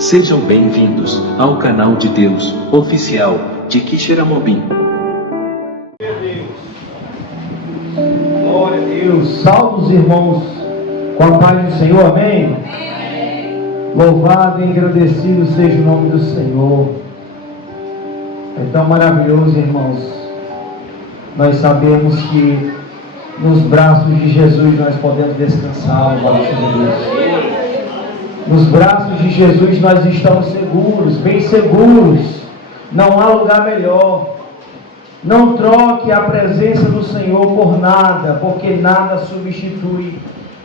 Sejam bem-vindos ao canal de Deus oficial de Quixeramobim. Glória a Deus. Salve os irmãos com a paz do Senhor, amém? Louvado e agradecido seja o nome do Senhor. É tão maravilhoso, irmãos. Nós sabemos que nos braços de Jesus nós podemos descansar, louvado seja Deus. Nos braços de Jesus nós estamos seguros, bem seguros. Não há lugar melhor. Não troque a presença do Senhor por nada, porque nada substitui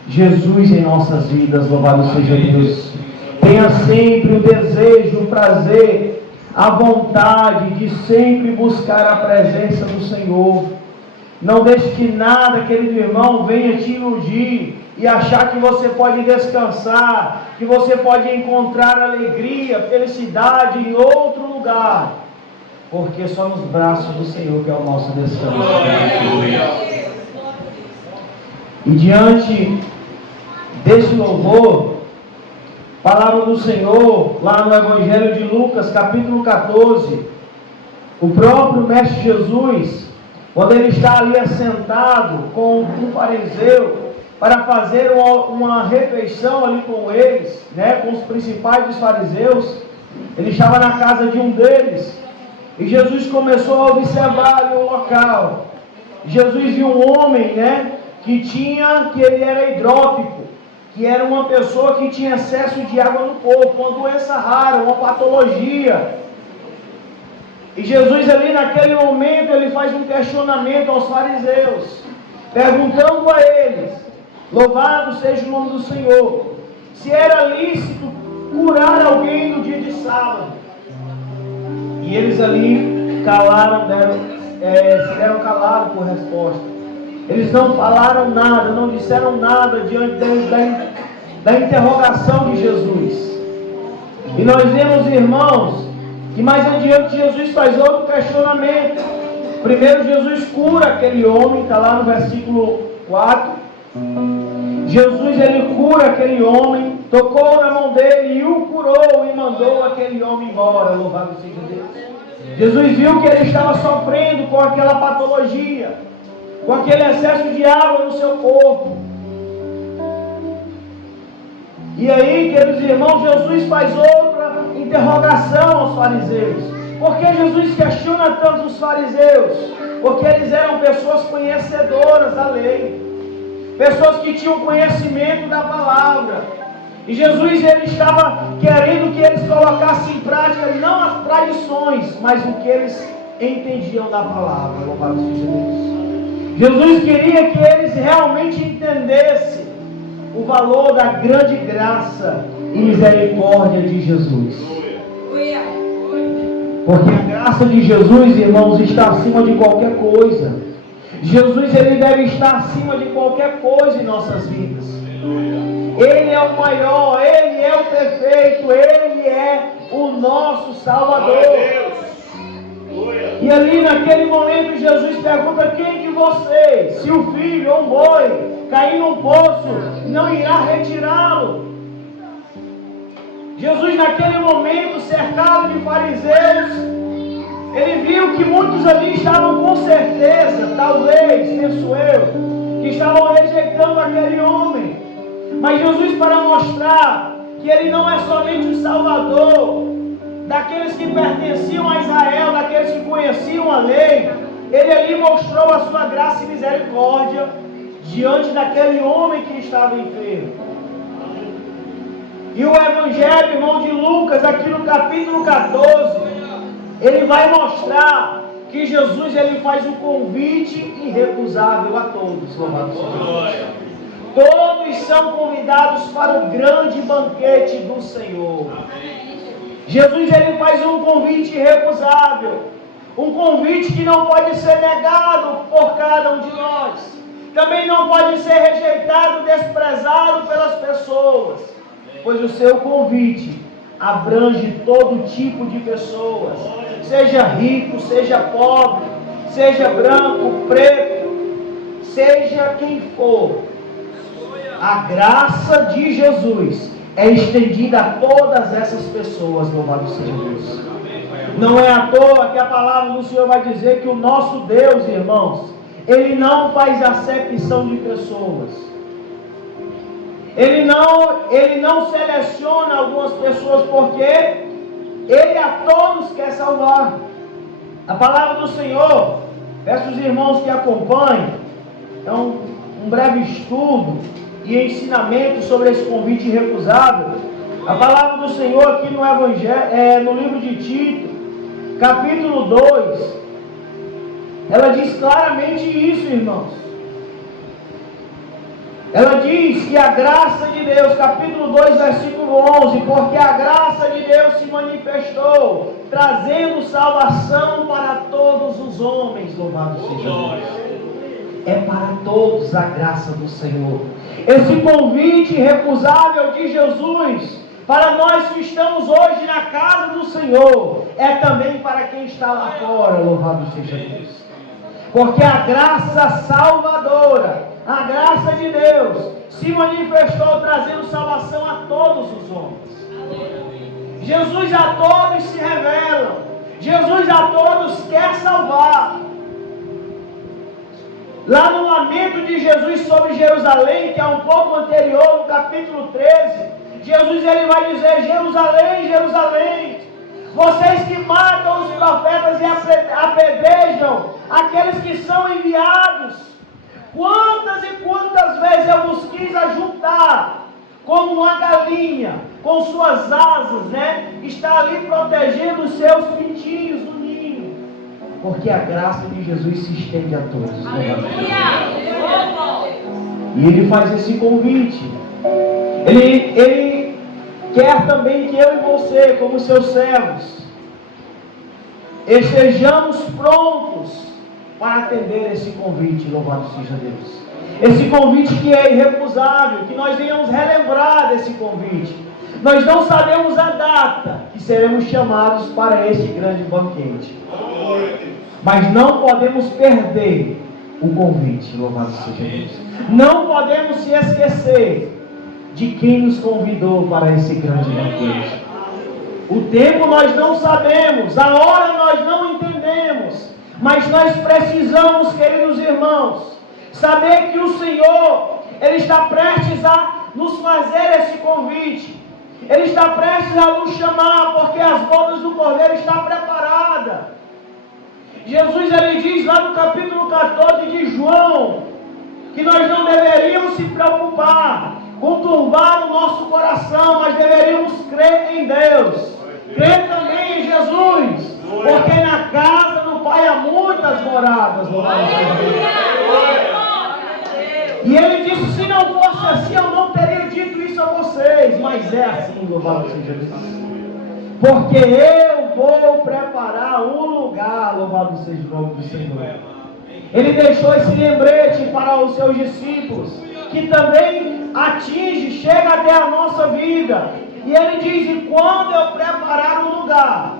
Jesus em nossas vidas, louvado seja Deus. Tenha sempre o desejo, o prazer, a vontade de sempre buscar a presença do Senhor. Não deixe que nada, querido irmão, venha te iludir e achar que você pode descansar, que você pode encontrar alegria, felicidade em outro lugar, porque só nos braços do Senhor que é o nosso descanso. E diante desse louvor, palavra do Senhor, lá no Evangelho de Lucas, capítulo 14, o próprio Mestre Jesus, quando ele está ali assentado com um fariseu, para fazer uma refeição ali com eles, com os principais dos fariseus, ele estava na casa de um deles, e Jesus começou a observar ali o local. Jesus viu um homem, que ele era hidrópico, que era uma pessoa que tinha excesso de água no corpo, uma doença rara, uma patologia. E Jesus ali naquele momento, ele faz um questionamento aos fariseus, perguntando a eles, louvado seja o nome do Senhor, se era lícito curar alguém no dia de sábado. E eles ali se deram calados por resposta. Eles não falaram nada, não disseram nada diante da interrogação de Jesus. E nós vemos, irmãos, que mais adiante Jesus faz outro questionamento. Primeiro Jesus cura aquele homem, está lá no versículo 4. Jesus ele cura aquele homem, tocou na mão dele e o curou e mandou aquele homem embora, louvado seja Deus. Jesus viu que ele estava sofrendo com aquela patologia, com aquele excesso de água no seu corpo. E aí, queridos irmãos, Jesus faz outra interrogação aos fariseus. Por que Jesus questiona tanto os fariseus? Porque eles eram pessoas conhecedoras da lei, pessoas que tinham conhecimento da palavra. E Jesus ele estava querendo que eles colocassem em prática não as tradições, mas o que eles entendiam da palavra. Louvado seja Deus. Jesus queria que eles realmente entendessem o valor da grande graça e misericórdia de Jesus. Porque a graça de Jesus, irmãos, está acima de qualquer coisa. Jesus ele deve estar acima de qualquer coisa em nossas vidas. Ele é o maior, Ele é o perfeito, Ele é o nosso Salvador. E ali naquele momento Jesus pergunta: quem de vocês, se o filho ou um boi cair num poço, não irá retirá-lo? Jesus naquele momento, cercado de fariseus, ele viu que muitos ali estavam com certeza, talvez, penso eu, que estavam rejeitando aquele homem. Mas Jesus, para mostrar que ele não é somente o Salvador daqueles que pertenciam a Israel, daqueles que conheciam a lei, ele ali mostrou a sua graça e misericórdia diante daquele homem que estava enfermo. E o Evangelho, irmão, de Lucas, aqui no capítulo 14, ele vai mostrar que Jesus ele faz um convite irrecusável a todos. Louvado seja Deus. Todos são convidados para o grande banquete do Senhor. Jesus ele faz um convite irrecusável, um convite que não pode ser negado por cada um de nós, também não pode ser rejeitado, desprezado pelas pessoas, pois o seu convite abrange todo tipo de pessoas, seja rico, seja pobre, seja branco, preto, seja quem for. A graça de Jesus é estendida a todas essas pessoas, louvado seja Deus. Não é à toa que a palavra do Senhor vai dizer que o nosso Deus, irmãos, Ele não faz acepção de pessoas. Ele não seleciona algumas pessoas, porque Ele a todos quer salvar. A palavra do Senhor, peço aos irmãos que acompanhem, é um breve estudo e ensinamento sobre esse convite irrecusável. A palavra do Senhor aqui no Evangelho, no livro de Tito, capítulo 2, ela diz claramente isso, irmãos. Ela diz que a graça de Deus, capítulo 2, versículo 11, porque a graça de Deus se manifestou, trazendo salvação para todos os homens, louvado seja Deus. É para todos a graça do Senhor. Esse convite irrecusável de Jesus, para nós que estamos hoje na casa do Senhor, é também para quem está lá fora, louvado seja Deus. Porque a graça salvadora, a graça de Deus, se manifestou trazendo salvação a todos os homens. Jesus a todos se revela. Jesus a todos quer salvar. Lá no lamento de Jesus sobre Jerusalém, que é um pouco anterior, no capítulo 13, Jesus ele vai dizer: Jerusalém, Jerusalém, vocês que matam os profetas e apedrejam aqueles que são enviados, quantas e quantas vezes eu vos quis ajuntar, como uma galinha, com suas asas, está ali protegendo os seus pintinhos do ninho. Porque a graça de Jesus se estende a todos. E Ele faz esse convite. Ele quer também que eu e você, como seus servos, estejamos prontos para atender esse convite, louvado seja Deus. Esse convite que é irrecusável, que nós venhamos relembrar desse convite. Nós não sabemos a data que seremos chamados para este grande banquete. Mas não podemos perder o convite, louvado seja Deus. Não podemos se esquecer de quem nos convidou para esse grande banquete. O tempo nós não sabemos, a hora nós não entendemos, mas nós precisamos, queridos irmãos, saber que o Senhor, Ele está prestes a nos fazer esse convite. Ele está prestes a nos chamar, porque as bodas do Cordeiro estão preparadas. Jesus ele diz lá no capítulo 14 de João, que nós não deveríamos se preocupar com turbar o nosso coração, mas deveríamos crer em Deus, crer também em Jesus, porque na casa do Pai há muitas moradas. E ele disse: se não fosse assim, eu não teria dito isso a vocês, mas é assim, louvado seja Deus. Porque eu vou preparar um lugar, louvado seja o nome do Senhor. Ele deixou esse lembrete para os seus discípulos, que também chega até a nossa vida. E ele diz: e quando eu preparar um lugar,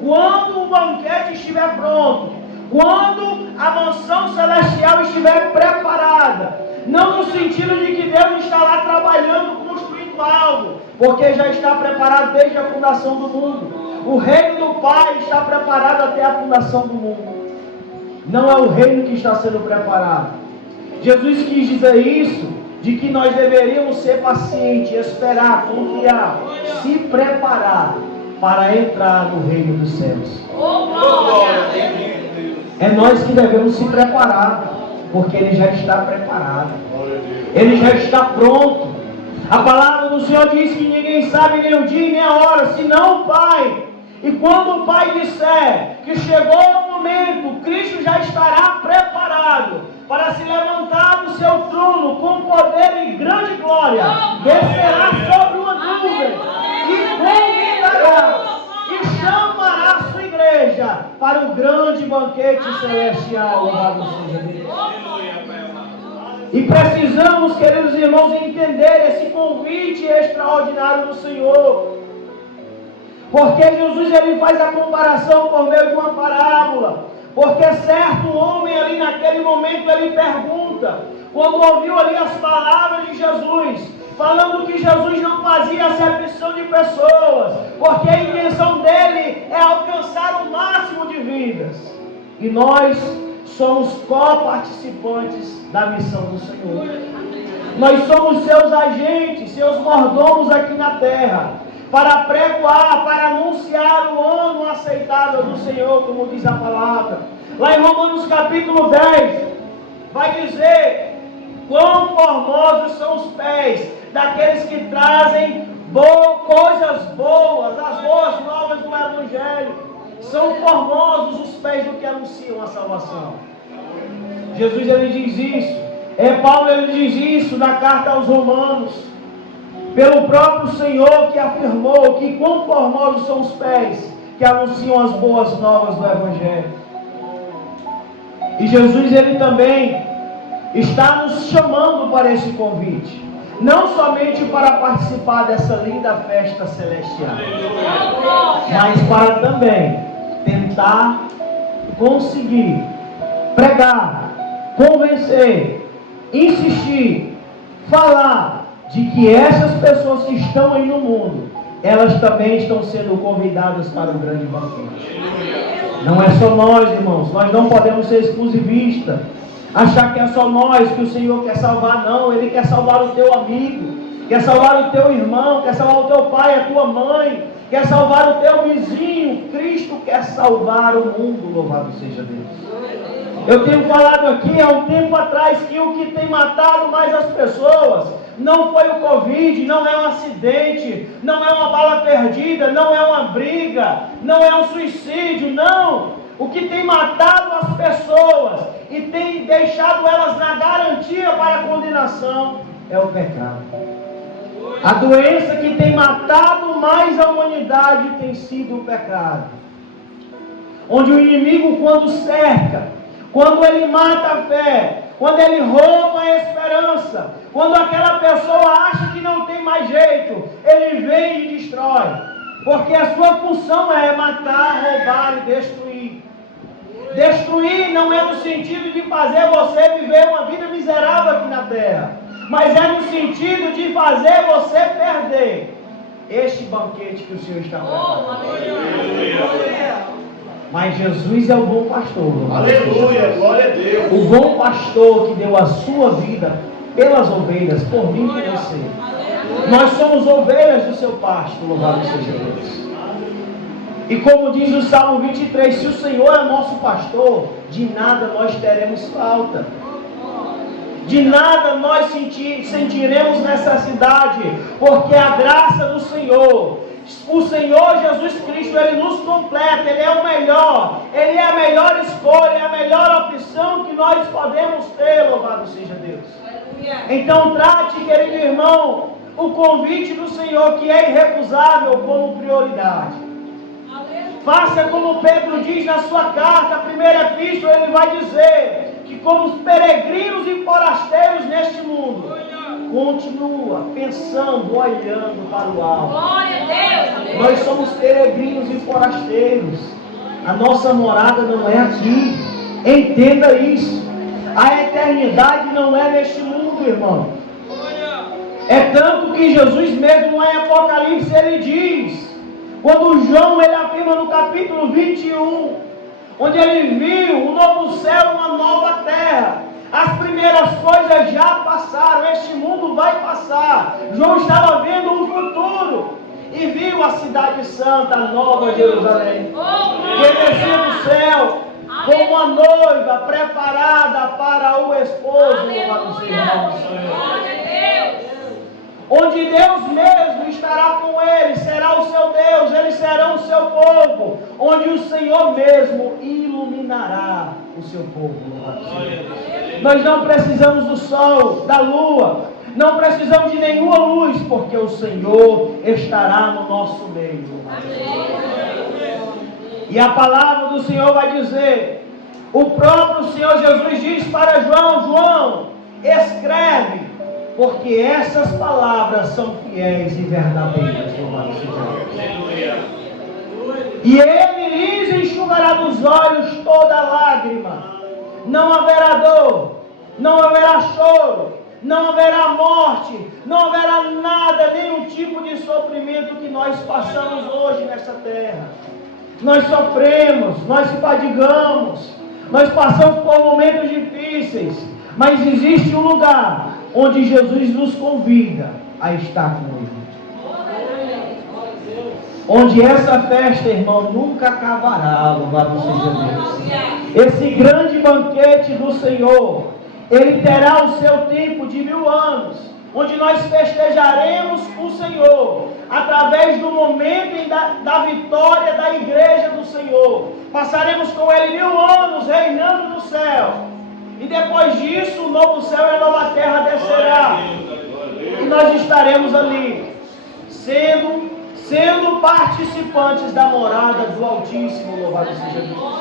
quando o banquete estiver pronto, quando a mansão celestial estiver preparada, não no sentido de que Deus está lá trabalhando, construindo algo, porque já está preparado desde a fundação do mundo. O reino do Pai está preparado até a fundação do mundo. Não é o reino que está sendo preparado. Jesus quis dizer isso, de que nós deveríamos ser pacientes, esperar, confiar, se preparar para entrar no reino dos céus. É nós que devemos se preparar, porque Ele já está preparado. Ele já está pronto. A palavra do Senhor diz que ninguém sabe nem o dia nem a hora, senão o Pai. E quando o Pai disser que chegou o momento, Cristo já estará preparado para se levantar do seu trono com poder e grande glória. Descerá sobre uma nuvem e convidará e chamará a sua igreja para o grande banquete celestial. Louvado seja Deus. E precisamos, queridos irmãos, entender esse convite extraordinário do Senhor. Porque Jesus ele faz a comparação por meio de uma parábola. Porque certo homem ali naquele momento ele pergunta, quando ouviu ali as palavras de Jesus, falando que Jesus não fazia acepção de pessoas, porque a intenção dele é alcançar o máximo de vidas. E nós somos co-participantes da missão do Senhor. Nós somos seus agentes, seus mordomos aqui na terra, para pregoar, para anunciar o ano aceitável do Senhor, como diz a palavra. Lá em Romanos capítulo 10, vai dizer: quão formosos são os pés daqueles que trazem coisas boas, as boas novas do Evangelho. São formosos os pés do que anunciam a salvação. Jesus, ele diz isso. Paulo, ele diz isso na carta aos Romanos, pelo próprio Senhor, que afirmou que quão formosos são os pés que anunciam as boas novas do Evangelho. E Jesus, ele também está nos chamando para esse convite, não somente para participar dessa linda festa celestial, mas para também tentar conseguir pregar, convencer, insistir, falar de que essas pessoas que estão aí no mundo, elas também estão sendo convidadas para o grande banquete. Não é só nós, irmãos, nós não podemos ser exclusivistas, achar que é só nós que o Senhor quer salvar. Não, Ele quer salvar o teu amigo, quer salvar o teu irmão, quer salvar o teu pai, a tua mãe, quer salvar o teu vizinho. Cristo quer salvar o mundo, louvado seja Deus. Eu tenho falado aqui há um tempo atrás que o que tem matado mais as pessoas não foi o Covid, não é um acidente, não é uma bala perdida, não é uma briga, não é um suicídio, não. O que tem matado as pessoas e tem deixado elas na garantia para a condenação é o pecado. A doença que tem matado mais a humanidade tem sido o pecado. Onde o inimigo, quando cerca, quando ele mata a fé, quando ele rouba a esperança, quando aquela pessoa acha que não tem mais jeito, ele vem e destrói. Porque a sua função é matar, roubar e destruir. Destruir não é no sentido de fazer você viver uma vida miserável aqui na terra, mas é no sentido de fazer você perder este banquete que o Senhor está preparando. Mas Jesus é o bom pastor. Aleluia, glória a Deus. O bom pastor que deu a sua vida pelas ovelhas, por mim e por você. Nós somos ovelhas do seu pasto, louvado seja Deus. E como diz o Salmo 23, se o Senhor é nosso pastor, de nada nós teremos falta. De nada nós sentiremos necessidade, porque a graça do Senhor, o Senhor Jesus Cristo, Ele nos completa, Ele é o melhor, Ele é a melhor escolha, é a melhor opção que nós podemos ter, louvado seja Deus. Então trate, querido irmão, o convite do Senhor, que é irrecusável, como prioridade. Faça como Pedro diz na sua carta, a primeira epístola, ele vai dizer que como peregrinos e forasteiros neste mundo, continua pensando, olhando para o alto. Glória a Deus. Nós somos peregrinos e forasteiros. A nossa morada não é aqui. Entenda isso. A eternidade não é neste mundo, irmão. É tanto que Jesus mesmo lá em Apocalipse ele diz, quando João ele afirma no capítulo 21, onde ele viu um novo céu, uma nova terra. As primeiras coisas já passaram, este mundo vai passar. João estava vendo um futuro e viu a cidade santa, a nova Jerusalém, que descia do céu como uma noiva preparada para o esposo. Louvado seja o nome do Senhor. Onde Deus mesmo estará com eles, será o seu Deus, eles serão o seu povo, onde o Senhor mesmo iluminará o seu povo. Nós não precisamos do sol, da lua, não precisamos de nenhuma luz, porque o Senhor estará no nosso meio. E a palavra do Senhor vai dizer, o próprio Senhor Jesus diz para João, João, escreve, porque essas palavras são fiéis e verdadeiras. E Ele lhes enxugará dos olhos toda lágrima. Não haverá dor, não haverá choro, não haverá morte, não haverá nada, nenhum tipo de sofrimento que nós passamos hoje nessa terra. Nós sofremos, nós se fadigamos, nós passamos por momentos difíceis, mas existe um lugar onde Jesus nos convida a estar com Ele. Onde essa festa, irmão, nunca acabará, louvado seja Deus. Esse grande banquete do Senhor, Ele terá o seu tempo de 1000 anos, onde nós festejaremos o Senhor, através do momento da vitória da igreja do Senhor. Passaremos com Ele 1000 anos, reinando no céu. E depois disso, o novo céu e a nova terra descerá. E nós estaremos ali, sendo participantes da morada do Altíssimo, louvado seja Deus.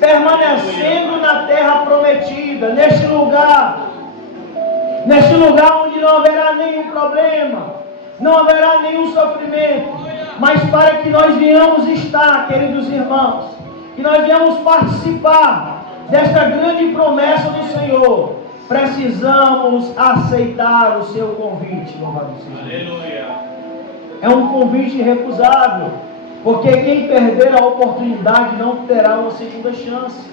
Permanecendo na terra prometida, neste lugar onde não haverá nenhum problema, não haverá nenhum sofrimento, mas para que nós venhamos estar, queridos irmãos, que nós venhamos participar desta grande promessa do Senhor, precisamos aceitar o seu convite, louvado seja Deus. Aleluia. É um convite irrecusável, porque quem perder a oportunidade não terá uma segunda chance.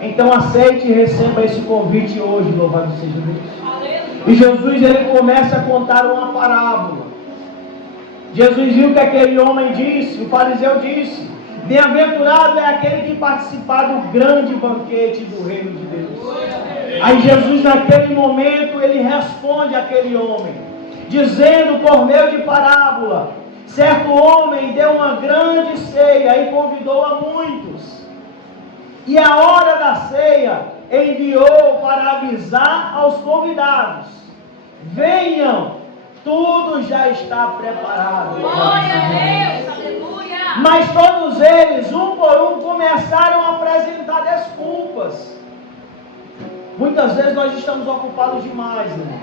Então aceite e receba esse convite hoje, louvado seja Deus. E Jesus, ele começa a contar uma parábola. Jesus viu que aquele homem disse, o fariseu disse: bem-aventurado é aquele que participar do grande banquete do reino de Deus. Aí Jesus, naquele momento, ele responde àquele homem, dizendo por meio de parábola: certo homem deu uma grande ceia e convidou a muitos. E a hora da ceia enviou para avisar aos convidados: venham, tudo já está preparado. Glória a Deus, aleluia. Mas todos eles, um por um, começaram a apresentar desculpas. Muitas vezes nós estamos ocupados demais, né?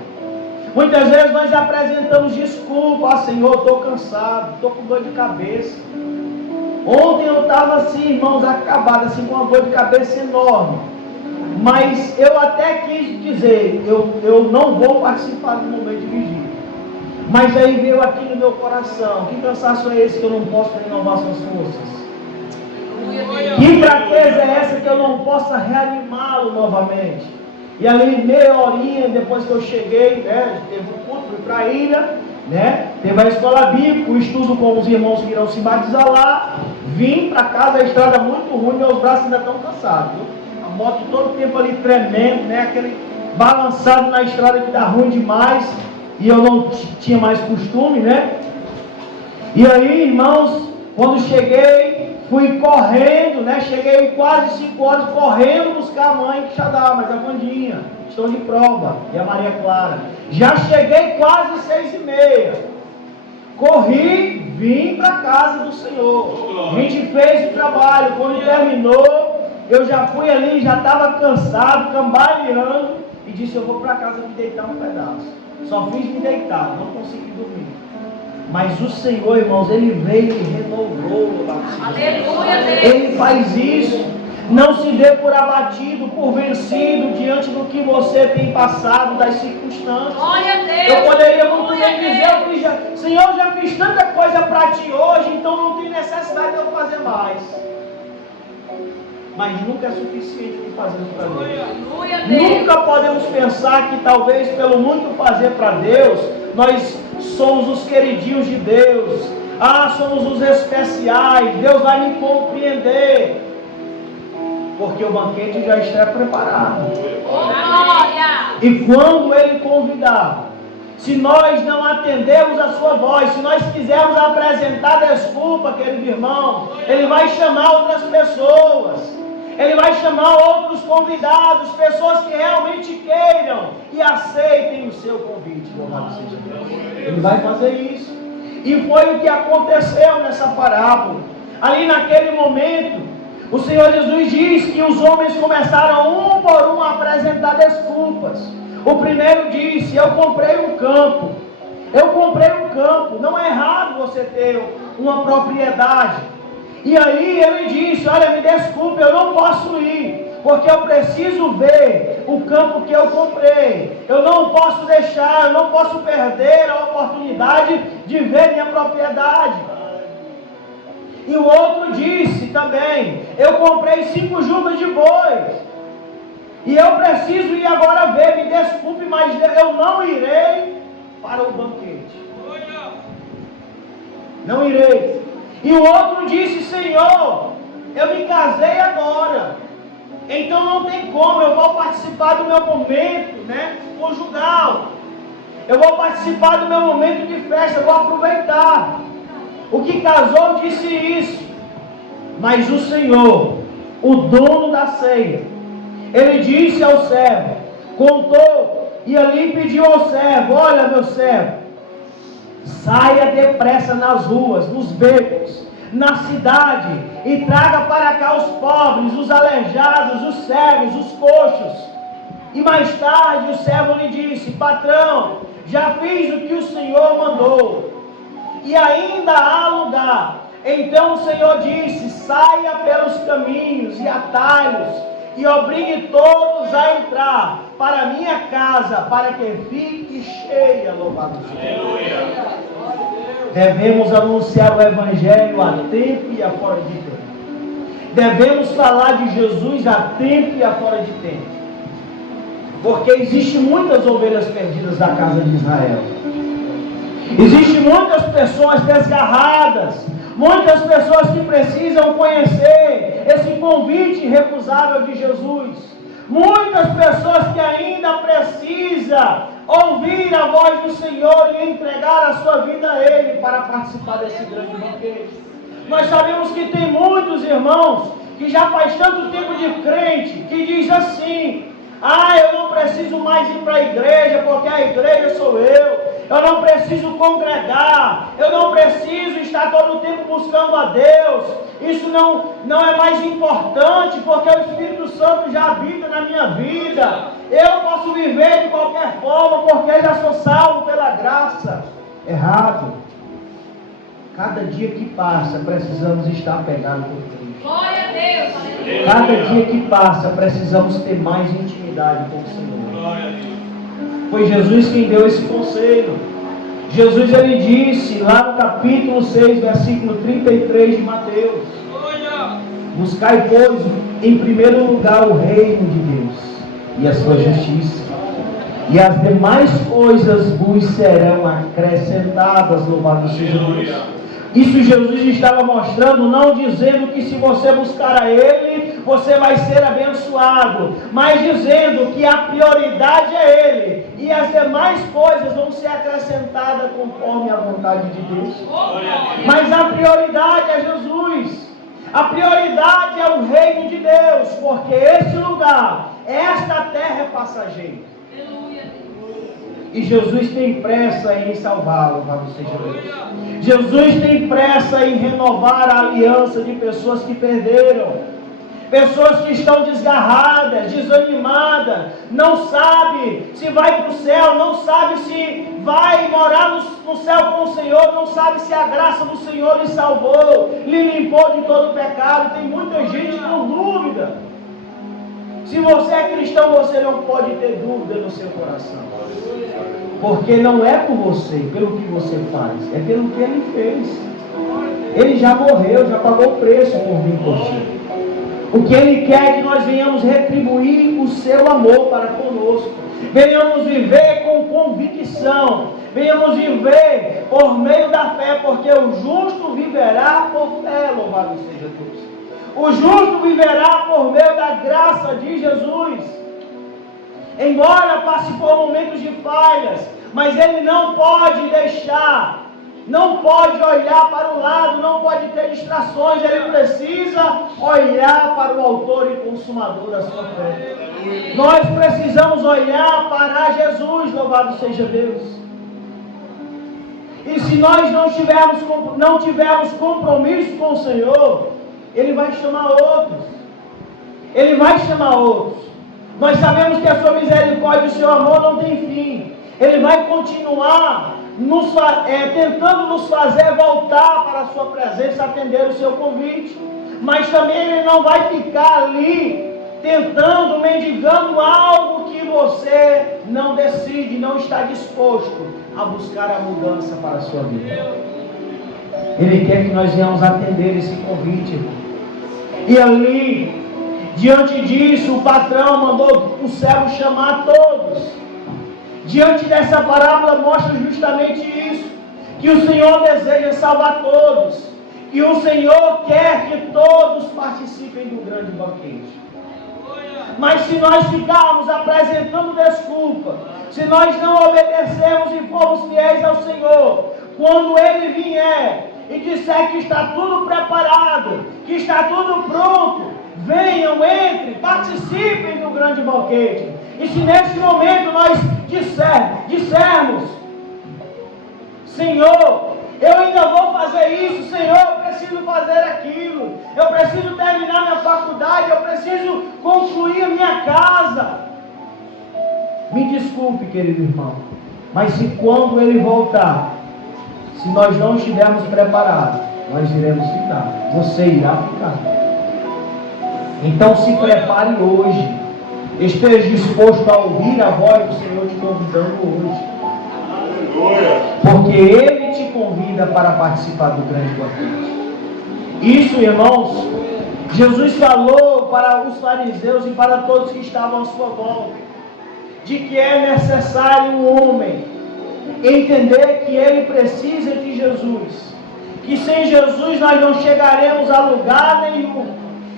Muitas vezes nós apresentamos desculpa: ah, Senhor, estou cansado, estou com dor de cabeça. Ontem eu estava assim, irmãos, acabado, assim, com uma dor de cabeça enorme. Mas eu até quis dizer, eu não vou participar do momento de vigília. Mas aí veio aqui no meu coração: que cansaço é esse que eu não posso renovar suas forças? Que fraqueza é essa que eu não possa reanimá-lo novamente? E ali, meia horinha depois que eu cheguei, né, teve um culto, fui para a ilha, né, teve a escola bíblica, o estudo com os irmãos que irão se batizar lá. Vim para casa, a estrada muito ruim, meus braços ainda estão cansados, viu? A moto todo o tempo ali tremendo, né, aquele balançado na estrada que dá ruim demais, e eu não tinha mais costume, né? E aí, irmãos, quando cheguei, fui correndo, né? Cheguei quase 5 horas correndo buscar a mãe que já dá, mas a Vandinha, estão de prova, e a Maria Clara. Já cheguei quase 6h30. Corri, vim para a casa do Senhor. A gente fez o trabalho. Quando terminou, eu já fui ali, já estava cansado, cambaleando, e disse: eu vou para casa me deitar um pedaço. Só fiz me deitar, não consegui dormir. Mas o Senhor, irmãos, Ele veio e renovou. Aleluia, Deus. Ele faz isso. Não se dê por abatido, por vencido diante do que você tem passado, das circunstâncias. Glória a Deus. Eu poderia muito bem dizer: Senhor, já fiz tanta coisa para Ti hoje, então não tem necessidade de eu fazer mais. Mas nunca é suficiente o que fazemos para Deus. Nunca podemos pensar que talvez pelo muito fazer para Deus, nós somos os queridinhos de Deus. Ah, somos os especiais, Deus vai me compreender. Porque o banquete já está preparado. E quando Ele convidar, se nós não atendermos a sua voz, se nós quisermos apresentar desculpa, querido irmão, Ele vai chamar outras pessoas. Ele vai chamar outros convidados, pessoas que realmente queiram e aceitem o seu convite. Louvado seja Deus. Ele vai fazer isso. E foi o que aconteceu nessa parábola. Ali naquele momento, o Senhor Jesus diz que os homens começaram um por um a apresentar desculpas. O primeiro disse: eu comprei um campo. Eu comprei um campo. Não é errado você ter uma propriedade. E aí ele disse: olha, me desculpe, eu não posso ir, porque eu preciso ver o campo que eu comprei. Eu não posso deixar, eu não posso perder a oportunidade de ver minha propriedade. E o outro disse também: eu comprei 5 jutas de boi, e eu preciso ir agora ver, me desculpe, mas eu não irei para o banquete. Não irei. E o outro disse: Senhor, eu me casei agora, então não tem como, eu vou participar do meu momento, conjugal. Eu vou participar do meu momento de festa, eu vou aproveitar. O que casou disse isso. Mas o Senhor, o dono da ceia, ele disse ao servo, contou, e ali pediu ao servo: olha, meu servo, saia depressa nas ruas, nos becos, na cidade, e traga para cá os pobres, os aleijados, os cegos, os coxos. E mais tarde o servo lhe disse: patrão, já fiz o que o Senhor mandou, e ainda há lugar. Então o Senhor disse: saia pelos caminhos e atalhos, e obrigue todos a entrar para a minha casa, para que fique cheia. Louvado seja Deus. Devemos anunciar o Evangelho a tempo e a fora de tempo. Devemos falar de Jesus a tempo e a fora de tempo. Porque existem muitas ovelhas perdidas da casa de Israel. Existem muitas pessoas desgarradas, muitas pessoas que precisam conhecer esse convite irrecusável de Jesus. Muitas pessoas que ainda precisam ouvir a voz do Senhor e entregar a sua vida a Ele para participar desse grande banquete. Nós sabemos que tem muitos irmãos que já faz tanto tempo de crente que diz assim: eu não preciso mais ir para a igreja, porque a igreja sou eu não preciso congregar, eu não preciso estar todo o tempo buscando a Deus, isso não é mais importante, porque o Espírito Santo já habita na minha vida, eu posso viver de qualquer forma, porque já sou salvo pela graça. Errado. Cada dia que passa, precisamos estar pegados por Cristo. Glória a Deus. Cada dia que passa, precisamos ter mais intimidade com o Senhor. Glória a Deus. Foi Jesus quem deu esse conselho. Jesus, ele disse lá no capítulo 6, versículo 33 de Mateus: buscai, pois, em primeiro lugar o reino de Deus e a sua justiça, e as demais coisas vos serão acrescentadas. Louvado seja Deus. Isso Jesus estava mostrando, não dizendo que se você buscar a Ele, você vai ser abençoado, mas dizendo que a prioridade é Ele, e as demais coisas vão ser acrescentadas conforme a vontade de Deus. Mas a prioridade é Jesus, a prioridade é o reino de Deus, porque este lugar, esta terra é passageira. E Jesus tem pressa em salvá-lo, louvado seja Deus. Jesus tem pressa em renovar a aliança de pessoas que perderam, pessoas que estão desgarradas, desanimadas, não sabe se vai para o céu, não sabe se vai morar no céu com o Senhor, não sabe se a graça do Senhor lhe salvou, lhe limpou de todo o pecado. Tem muita gente com dúvida. Se você é cristão, você não pode ter dúvida no seu coração, porque não é por você, pelo que você faz, é pelo que Ele fez. Ele já morreu, já pagou o preço por mim e por ti. O que Ele quer é que nós venhamos retribuir o seu amor para conosco, venhamos viver com convicção, venhamos viver por meio da fé, porque o justo viverá por fé. Louvado seja Deus. O justo viverá por meio da graça de Jesus. Embora passe por momentos de falhas, mas ele não pode deixar, não pode olhar para o lado, não pode ter distrações. Ele precisa olhar para o autor e consumador da sua fé. Nós precisamos olhar para Jesus, louvado seja Deus. E se nós não tivermos compromisso com o Senhor, Ele vai chamar outros. Ele vai chamar outros. Nós sabemos que a sua misericórdia e o seu amor não tem fim. Ele vai continuar tentando nos fazer voltar para a sua presença, atender o seu convite. Mas também Ele não vai ficar ali tentando, mendigando algo você não decide, não está disposto a buscar a mudança para a sua vida. Ele quer que nós venhamos atender esse convite, irmão. E ali, diante disso, o patrão mandou o servo chamar todos. Diante dessa parábola mostra justamente isso, que o Senhor deseja salvar todos, e o Senhor quer que todos participem do grande banquete. Mas se nós ficarmos apresentando desculpa, se nós não obedecermos e formos fiéis ao Senhor, quando Ele vier e disser que está tudo preparado, que está tudo pronto, venham, entrem, participem do grande banquete. E se neste momento nós dissermos, Senhor, eu ainda vou fazer isso, Senhor, eu preciso fazer aquilo, eu preciso terminar minha faculdade, eu preciso concluir a minha casa. Me desculpe, querido irmão, mas se quando Ele voltar, se nós não estivermos preparados, nós iremos ficar, você irá ficar. Então se prepare hoje, esteja disposto a ouvir a voz do Senhor te convidando hoje. Porque Ele te convida para participar do grande banquete. Isso, irmãos, Jesus falou para os fariseus e para todos que estavam à sua volta, de que é necessário um homem entender que ele precisa de Jesus, que sem Jesus nós não chegaremos a lugar nenhum,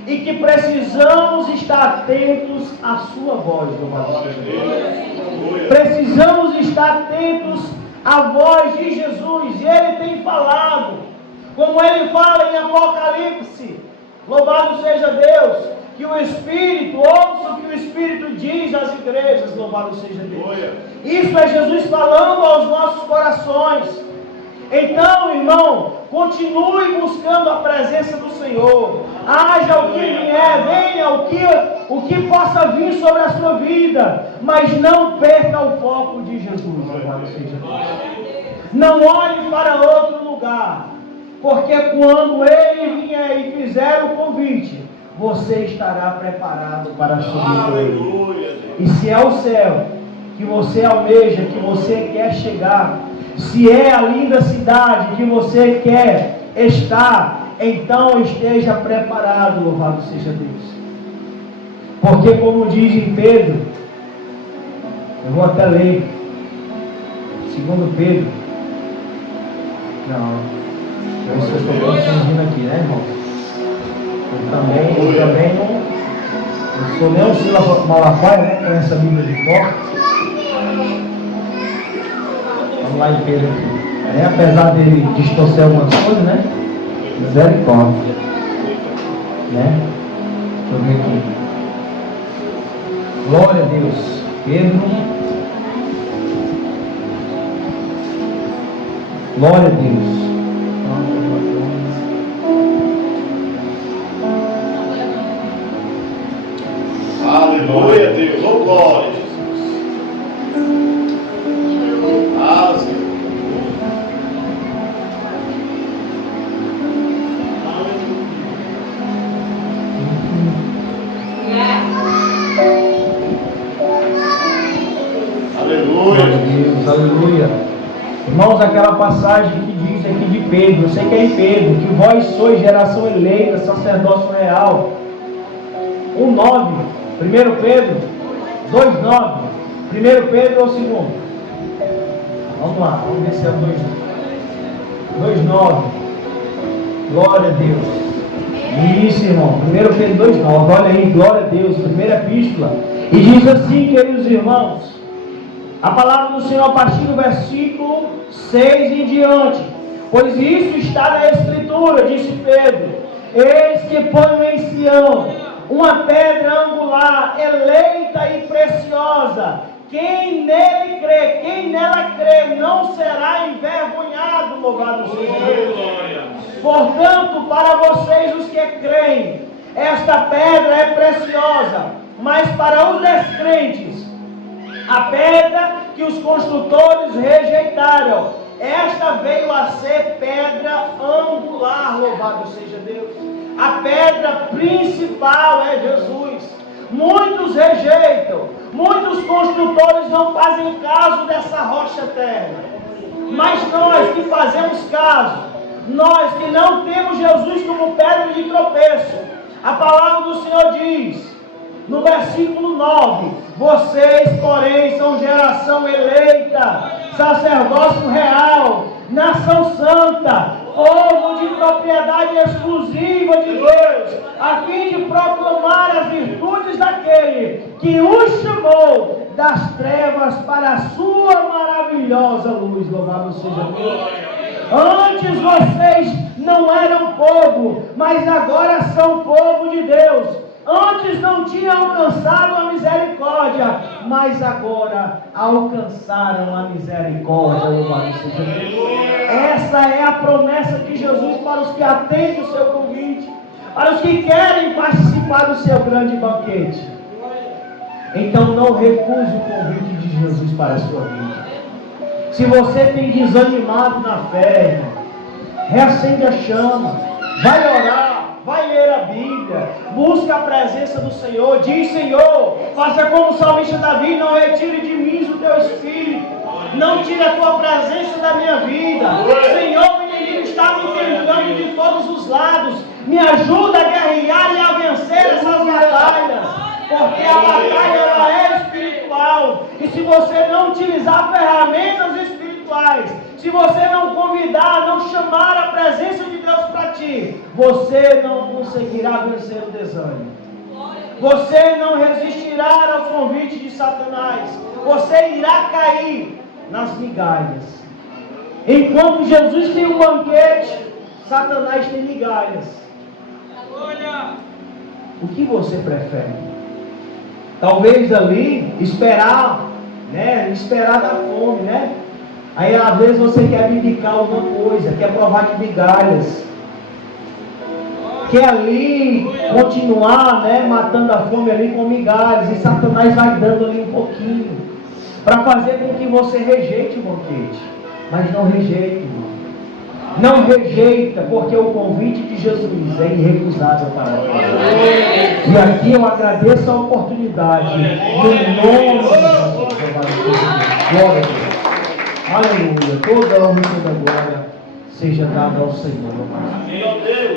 e que precisamos estar atentos à sua voz, louvado seja Deus. Precisamos estar atentos à voz de Jesus, e Ele tem falado, como Ele fala em Apocalipse, louvado seja Deus, que o Espírito, ouça o que o Espírito diz às igrejas, louvado seja Deus. Isso é Jesus falando aos nossos corações. Então, irmão, continue buscando a presença do Senhor. Haja o que vier, venha o que possa vir sobre a sua vida, mas não perca o foco de Jesus, louvado seja Deus. Não olhe para outro lugar, porque quando Ele vier e fizer o convite, você estará preparado para subir com Ele. E se é o céu que você almeja, que você quer chegar, se é a linda cidade que você quer estar, então esteja preparado, louvado seja Deus. Porque como diz em Pedro, eu vou até ler, 2 Pedro, não, eu estou confundindo aqui, né, irmão? Eu também não sou nem um Silas Malafaia, né, com essa Bíblia de cor. Vamos lá em Pedro aqui. Apesar dele distorcer algumas coisas, né? Misericórdia. Né? Deixa eu ver aqui. Glória a Deus. Pedro. Glória a Deus. Aleluia, Deus. Oh, glória, Jesus. Aleluia. Glória a Deus, aleluia. Irmãos, aquela passagem que diz aqui de Pedro, eu sei que é em Pedro, que vós sois geração eleita, sacerdócio real. 1:9, 1 Pedro 2:9. 1 Pedro ou 2? Vamos lá, vamos ver se é 2:9. Glória a Deus. Isso, irmão, 1 Pedro 2:9, olha aí, glória a Deus, primeira epístola. E diz assim, queridos irmãos, a palavra do Senhor a partir do versículo 6 em diante. Pois isso está na Escritura, disse Pedro: eis que ponho em Sião uma pedra angular, eleita e preciosa. Quem nele crê, quem nela crê, não será envergonhado, louvado seja Deus. Portanto, para vocês os que creem, esta pedra é preciosa, mas para os descrentes, a pedra que os construtores rejeitaram, esta veio a ser pedra angular, louvado seja Deus. A pedra principal é Jesus. Muitos rejeitam, Muitos construtores não fazem caso dessa rocha eterna. Mas nós que fazemos caso, nós que não temos Jesus como pedra de tropeço, a palavra do Senhor diz, no versículo 9: vocês, porém, são geração eleita, sacerdócio real, nação santa, povo de propriedade exclusiva de Deus, a fim de proclamar as virtudes daquele que os chamou das trevas para a sua maravilhosa luz. Louvado seja Deus. Antes vocês não eram povo, mas agora são povo de Deus. Antes não tinham alcançado a misericórdia, mas agora alcançaram a misericórdia. Louvado seja Deus. Essa é a promessa de Jesus para os que atendem o seu convite, para os que querem participar do seu grande banquete. Então não recuse o convite de Jesus para a sua vida. Se você tem desanimado na fé, irmão, reacende a chama, vai orar, vai ler a Bíblia, busca a presença do Senhor, diz: Senhor, faça como o salmista Davi, não retire de mim o teu espírito, não tire a tua presença da minha vida. Senhor, o inimigo está me tentando de todos os lados, me ajuda a guerrear e a vencer essas batalhas, porque a batalha ela é espiritual, e se você não utilizar ferramentas espirituais, se você não convidar, não chamar a presença de Deus para ti, você não conseguirá vencer o desânimo. Você não resistirá ao convite de Satanás. Você irá cair nas migalhas. Enquanto Jesus tem um banquete, Satanás tem migalhas. O que você prefere? Talvez ali esperar, né? Esperar da fome, né? Aí às vezes você quer indicar alguma coisa, quer provar de migalhas, quer ali continuar, né, matando a fome ali com migalhas, e Satanás vai dando ali um pouquinho, para fazer com que você rejeite o banquete. Mas não rejeite, irmão. Não rejeita, porque o convite de Jesus é irrecusável para nós. E aqui eu agradeço a oportunidade, no nome de Jesus. Glória a Deus. Aleluia, toda a honra e toda a glória seja dada ao Senhor.